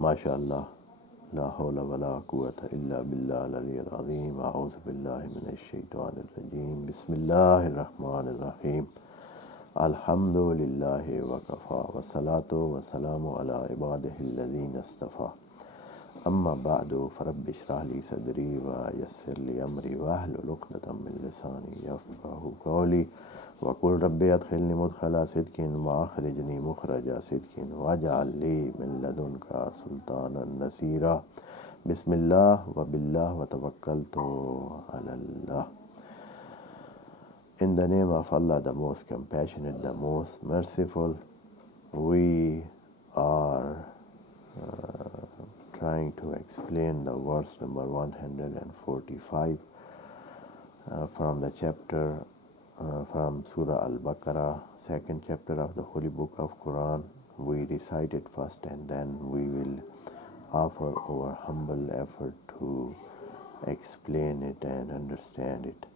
MashaAllah. La hawla wa la quwwata illa billah al-aliyyil azim. A'udhu billahi minash shaitanir rajim. Bismillahir rahmanir rahim. Alhamdulillahi wa kafa wa salatu wa salamu ala ibadihi alladhina istafa. Amma ba'du farabbi shrah li sadri wa yassir li amri wa ahlul 'uqdatam min lisani yafqahu qawli wa qul rabbi adkhilni mudkhala sidqin wa akhrijni mukhraja sidqin waj'al li min ladunka sultanan nasira. Bismillah wa billah wa tawakkaltu ala Allah. In the name of Allah, the most compassionate, the most merciful, we are trying to explain the verse number 145 from the chapter from Surah Al-Baqarah, second chapter of the Holy Book of Quran. We recite it first and then we will offer our humble effort to explain it and understand it.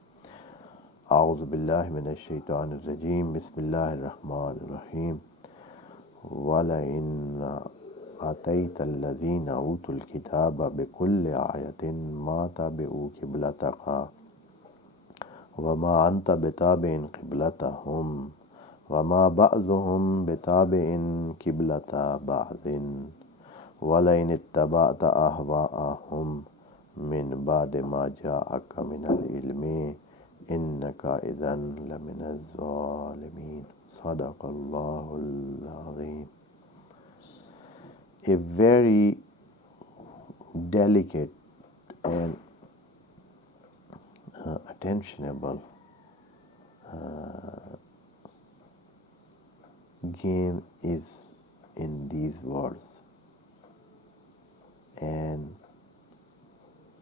أعوذ بالله من الشيطان الرجيم بسم الله الرحمن الرحيم ولئن آتيت الذين أوتوا الكتاب بكل آية ما تبعوا قبلتك وما أنت بتابع قبلتهم وما بعضهم بتابع قبلة بعض ولئن اتبعت أهواءهم من بعد ما جاءك من العلم إنك إذا لمن الظالمين. صدق الله العظيم. A very delicate and attentionable game is in these words, and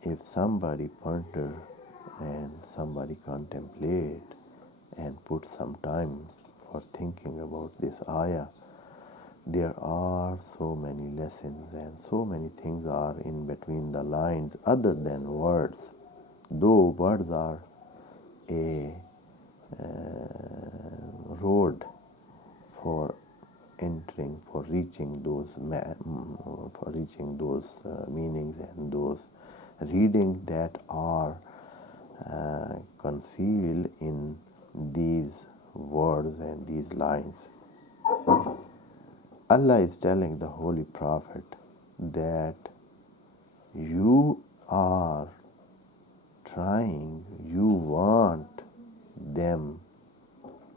if somebody ponder and somebody contemplate and put some time for thinking about this ayah, there are so many lessons and so many things are in between the lines other than words. Though words are a road for entering, for reaching those meanings and those readings that are concealed in these words and these lines. Allah is telling the Holy Prophet that you are trying, you want them,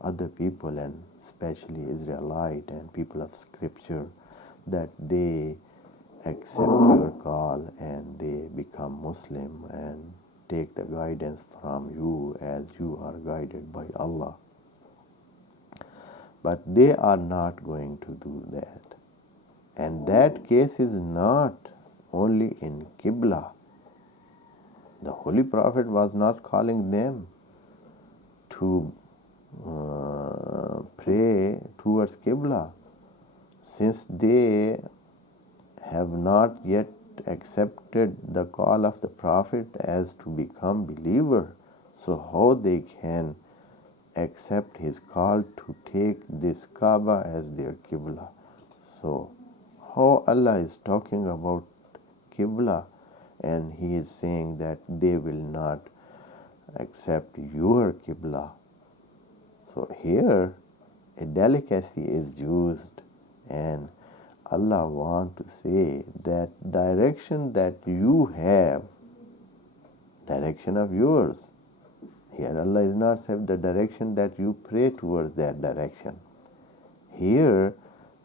other people and especially Israelite and people of Scripture, that they accept your call and they become Muslim and take the guidance from you as you are guided by Allah. But they are not going to do that. And that case is not only in Qibla. The Holy Prophet was not calling them to pray towards Qibla, since they have not yet accepted the call of the Prophet as to become believer. So how they can accept his call to take this Kaaba as their Qibla? So how Allah is talking about Qibla and he is saying that they will not accept your Qibla? So here a delicacy is used, and Allah wants to say that direction that you have, direction of yours. Here Allah is not saying the direction that you pray towards that direction. Here,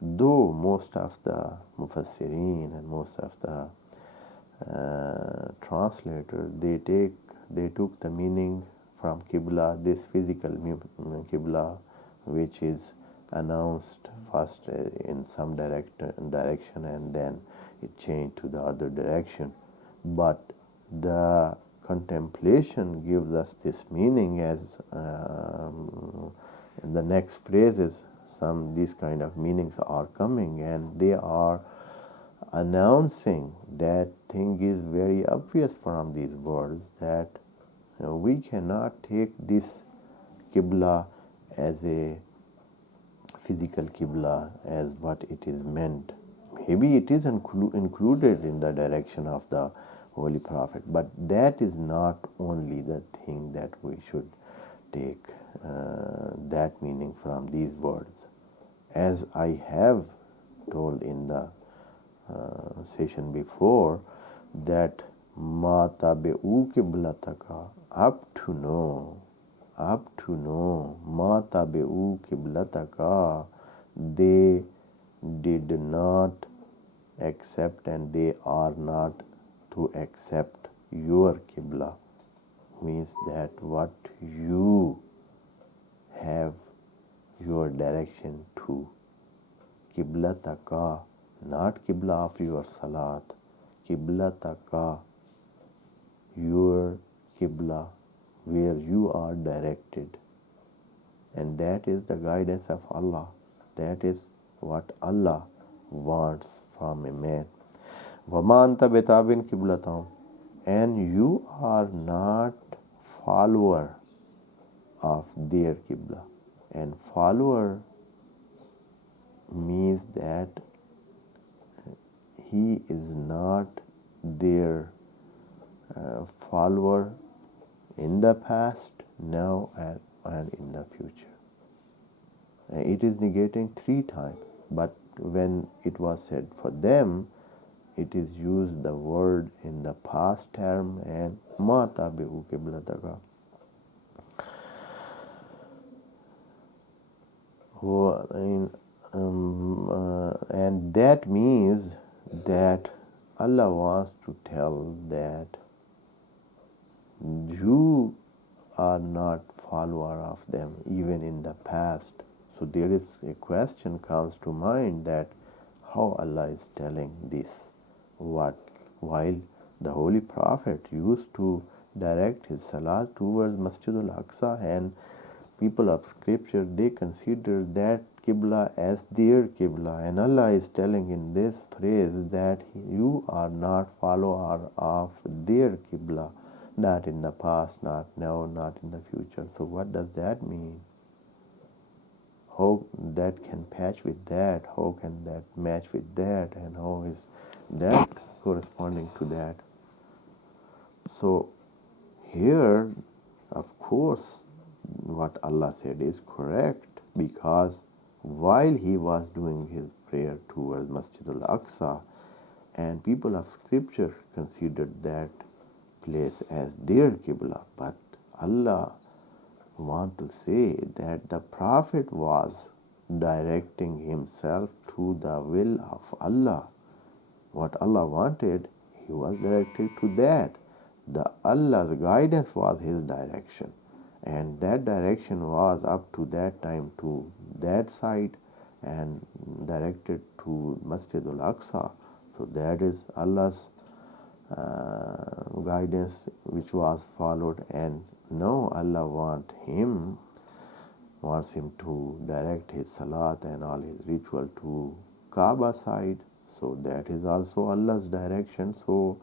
though most of the Mufassirin and most of the translators, they took the meaning from Qibla, this physical Qibla, which is announced first in some direction and then it changed to the other direction. But the contemplation gives us this meaning as in the next phrases these kind of meanings are coming, and they are announcing that thing is very obvious from these words, that we cannot take this Qibla as a physical Qibla as what it is meant Maybe it is included in the direction of the Holy Prophet, but that is not only the thing that we should take that meaning from these words. As I have told in the session before, that ma tabi'u qiblataka, up to know ma tabi'u qiblataka, they did not accept and they are not to accept your qibla, means that what you have your direction to. Qiblataka, not qibla of your salat, qiblataka, your qibla, where you are directed. And that is the guidance of Allah. That is what Allah wants from a man. وَمَا أَنْتَ بِتَابٍ قِبْلَتَهُمْ, and you are not follower of their qibla. And follower means that he is not their follower in the past, now, and in the future. It is negating 3 times, but when it was said for them, it is used the word in the past term, and ma tabi'u qiblataka. And that means that Allah wants to tell that you are not follower of them even in the past. So there is a question comes to mind that how Allah is telling this, what while the Holy Prophet used to direct his salat towards Masjid al-Aqsa, and people of scripture, they consider that qibla as their qibla, and Allah is telling in this phrase that you are not follower of their qibla, not in the past, not now, not in the future. So what does that mean? How that can patch with that? How can that match with that? And how is that corresponding to that? So here, of course, what Allah said is correct, because while he was doing his prayer towards Masjid al-Aqsa, and people of scripture considered that place as their qibla, but Allah want to say that the Prophet was directing himself to the will of Allah. What Allah wanted, he was directed to that. The Allah's guidance was his direction, and that direction was up to that time to that side and directed to Masjid al-Aqsa. So that is Allah's guidance which was followed, and now Allah wants him to direct his salat and all his ritual to Kaaba side. So that is also Allah's direction. So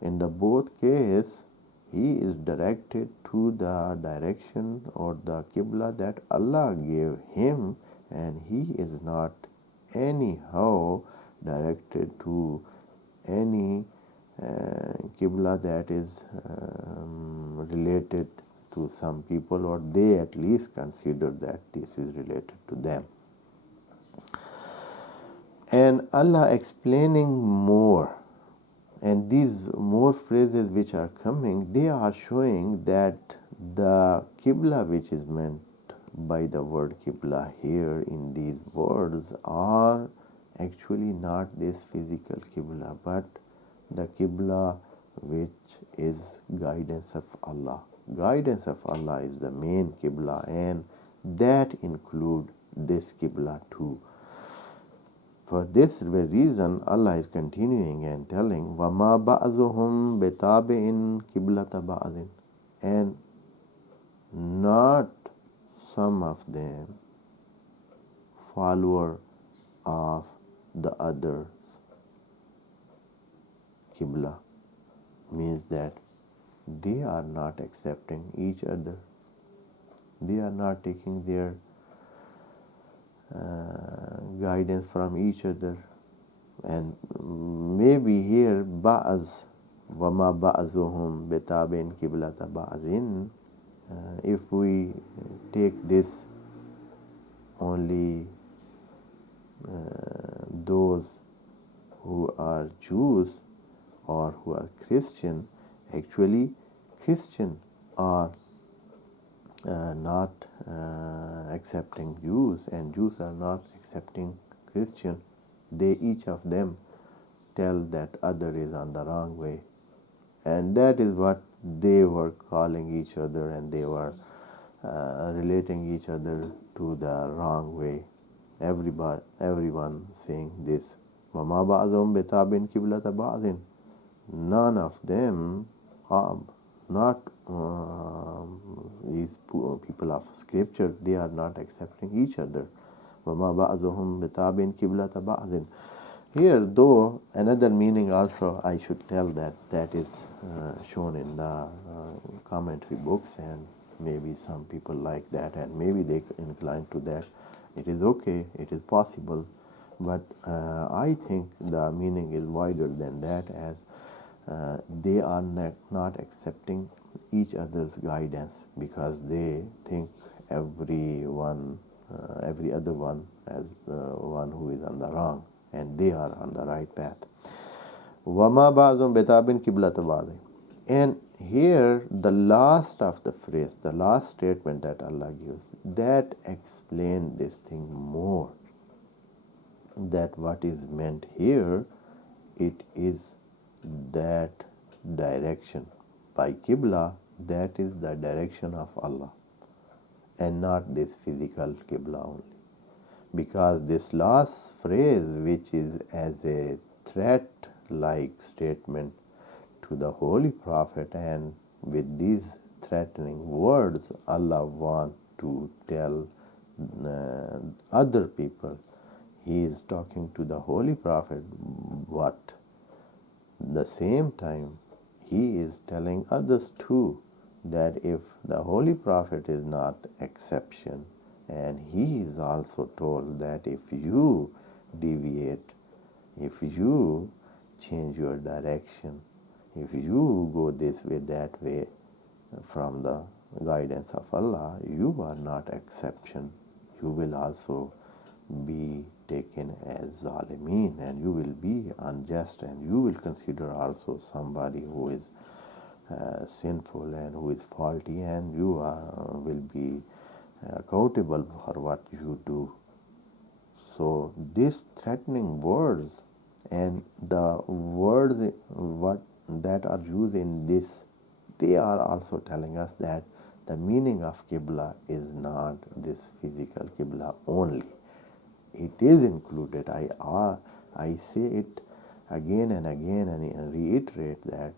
in the both case, he is directed to the direction or the qibla that Allah gave him, and he is not anyhow directed to any qibla that is related to some people, or they at least consider that this is related to them. And Allah explaining more, and these more phrases which are coming, they are showing that the qibla which is meant by the word qibla here in these words are actually not this physical qibla, but the qibla which is guidance of Allah. Guidance of Allah is the main qibla, and that include this qibla too. For this reason, Allah is continuing and telling, وَمَا بَعْضُهُمْ بِتَابِعٍ قِبْلَةَ بَعْضٍ, and not some of them follower of the other's qibla, means that they are not accepting each other. They are not taking their guidance from each other. and maybe here ba'az wama ba'azuhum betabin kiblata ba'azin, if we take this only those who are Jews or who are Christian, actually Christian are not accepting Jews, and Jews are not accepting Christian. They, each of them, tell that other is on the wrong way, and that is what they were calling each other, and they were relating each other to the wrong way. Everyone saying this. وَمَا بَعْضُهُمْ بِتَابٍ قِبْلَةَ بَعْضٍ. None of them are not these people of scripture, they are not accepting each other. وَمَا بَعْضُهُمْ بِتَابٍ قِبْلَةَ بَعْضٍ. Here, though, another meaning also I should tell that is shown in the commentary books, and maybe some people like that, and maybe they incline to that. It is okay, it is possible, but I think the meaning is wider than that, as they are not accepting each other's guidance, because they think every other one as one who is on the wrong, and they are on the right path. وَمَا بَعْضٌ بِتَابٍ قِبْلَةَ بَعْضٍ. And here the last of the phrase, the last statement that Allah gives, that explains this thing more, that what is meant here, it is that direction. By Qibla, that is the direction of Allah, and not this physical Qibla only. Because this last phrase, which is as a threat-like statement to the Holy Prophet, and with these threatening words, Allah wants to tell other people. He is talking to the Holy Prophet, but at the same time, he is telling others too, that if the Holy Prophet is not exception, and he is also told that if you deviate, if you change your direction, if you go this way, that way, from the guidance of Allah, you are not exception. You will also be taken as zalimeen, and you will be unjust, and you will consider also somebody who is sinful and who is faulty, and you will be accountable for what you do. So these threatening words, and the words what that are used in this, they are also telling us that the meaning of Qibla is not this physical Qibla only. It is included. I say it again and again, and reiterate that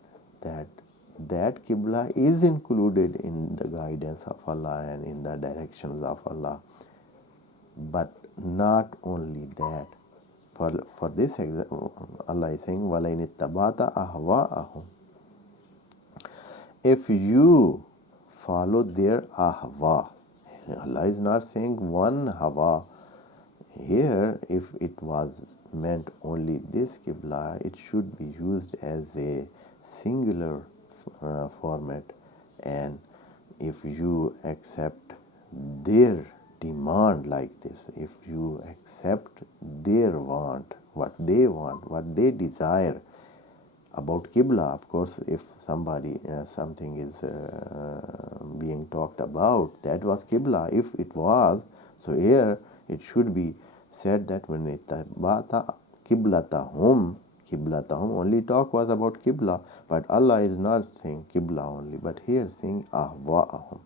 Qibla is included in the guidance of Allah and in the directions of Allah. But not only that. For this example, Allah is saying, وَلَيْنِ اتَّبَعْتَ أَهْوَاءَهُمْ. If you follow their ahwa, Allah is not saying one hawa. Here, if it was meant only this Qibla, it should be used as a singular format, and if you accept their demand like this, if you accept their want, what they desire about Qibla, of course, if something is being talked about, that was Qibla. If it was, so here it should be said that when itabata qiblatahum, only talk was about Qibla, but Allah is not saying Qibla only, but here saying ahwa'ahum.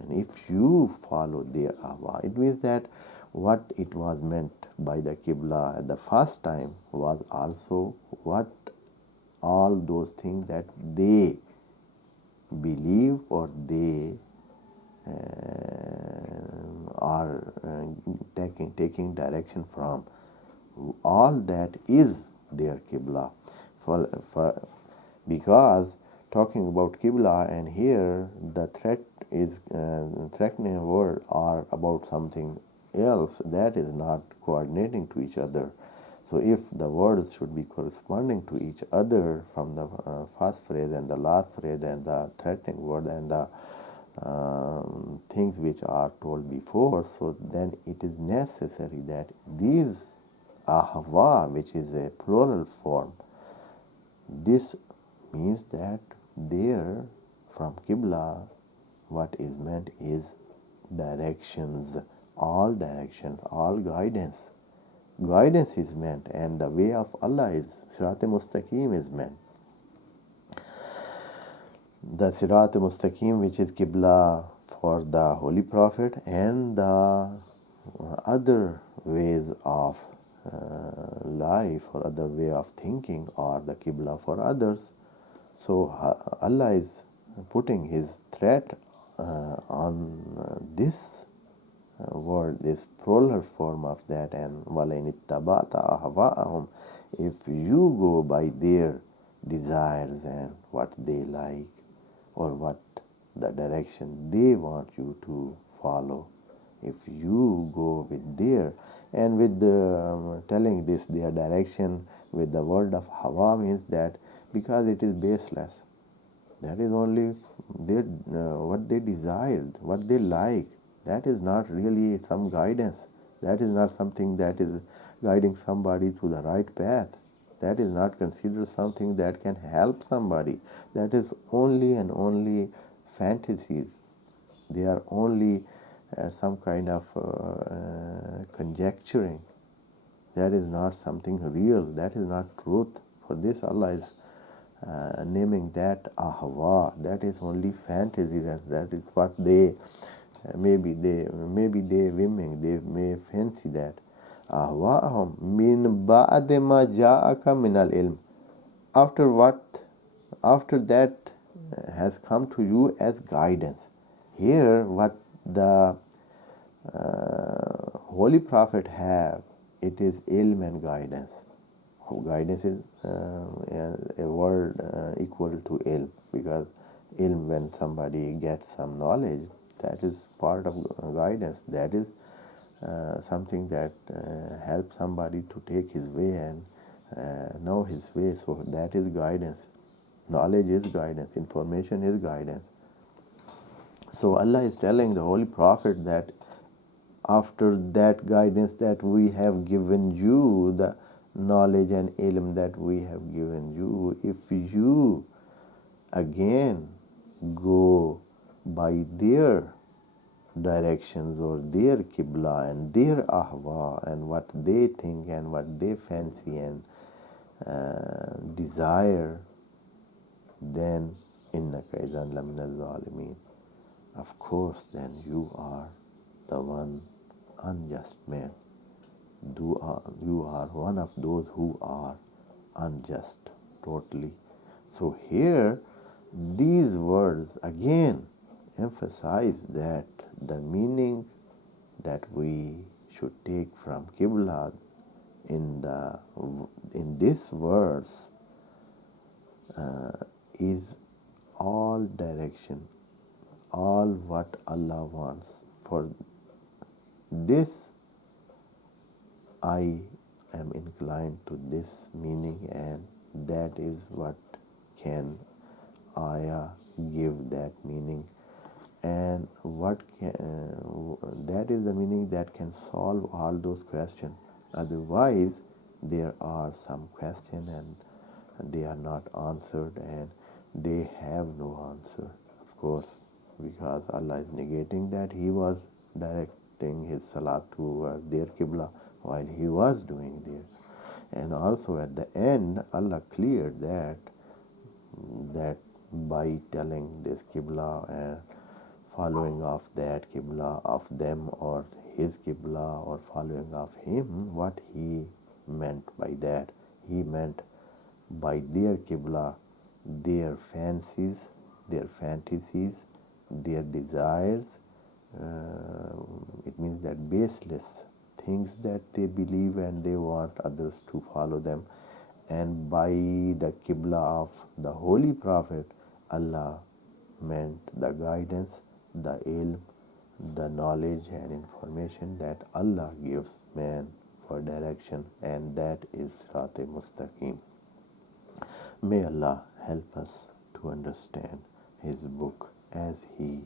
And if you follow their ahwa, it means that what it was meant by the Qibla at the first time was also what all those things that they believe or they are taking direction from. All that is their Qibla. Because talking about Qibla, and here the threat is threatening word are about something else that is not coordinating to each other. So if the words should be corresponding to each other from the first phrase and the last phrase and the threatening word and the things which are told before, so then it is necessary that these ahwa, which is a plural form, this means that there from Qibla what is meant is directions, all guidance. Guidance is meant, and the way of Allah is Sirat Mustaqim is meant. The Sirat Mustaqim, which is Qibla for the Holy Prophet, and the other ways of life or other way of thinking are the Qibla for others. So Allah is putting His threat on this word, this plural form of that, and وَلَئِنِ اتَّبَعْتَ أَهْوَاءَهُمْ, if you go by their desires and what they like or what the direction they want you to follow, if you go with their, and with the telling this their direction with the word of hawa means that because it is baseless, that is only their, what they desired, what they like. That is not really some guidance. That is not something that is guiding somebody to the right path. That is not considered something that can help somebody. That is only and only fantasies. They are only some kind of conjecturing. That is not something real. That is not truth. For this Allah is naming that ahwa. That is only fantasy. That is what they maybe they women they may fancy that. Ahwaahum min ba'd ma ja'aka min al-ilm. After what? After that has come to you as guidance. Here, what the Holy Prophet have, it is ilm and guidance. Guidance is a word equal to ilm, because ilm, when somebody gets some knowledge, that is part of guidance. That is something that helps somebody to take his way and know his way. So that is guidance. Knowledge is guidance. Information is guidance. So Allah is telling the Holy Prophet that after that guidance that we have given you, the knowledge and ilm that we have given you, if you again go by their directions or their Qibla and their ahwa and what they think and what they fancy and desire, then innaka idhan lamina zalimin. Of course, then you are the one unjust man. You are one of those who are unjust totally. So here, these words again emphasize that the meaning that we should take from Qibla in this verse is all direction, all what Allah wants. For this, I am inclined to this meaning, and that is what can ayah give that meaning, and what that is the meaning that can solve all those questions. Otherwise, there are some questions and they are not answered, and they have no answer, of course, because Allah is negating that He was directing His salat to their Qibla while He was doing there. And also at the end, Allah cleared that by telling this Qibla and following of that Qibla of them or His Qibla or following of Him, what He meant by that. He meant by their Qibla their fancies, their fantasies, their desires. It means that baseless things that they believe and they want others to follow them. And by the Qibla of the Holy Prophet, Allah meant the guidance, the ilm, the knowledge and information that Allah gives man for direction, and that is Sirat Mustaqim. May Allah help us to understand His book as He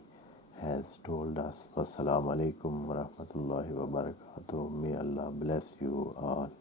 has told us. Wassalamu alaikum wa rahmatullahi wa barakatuh. May Allah bless you all.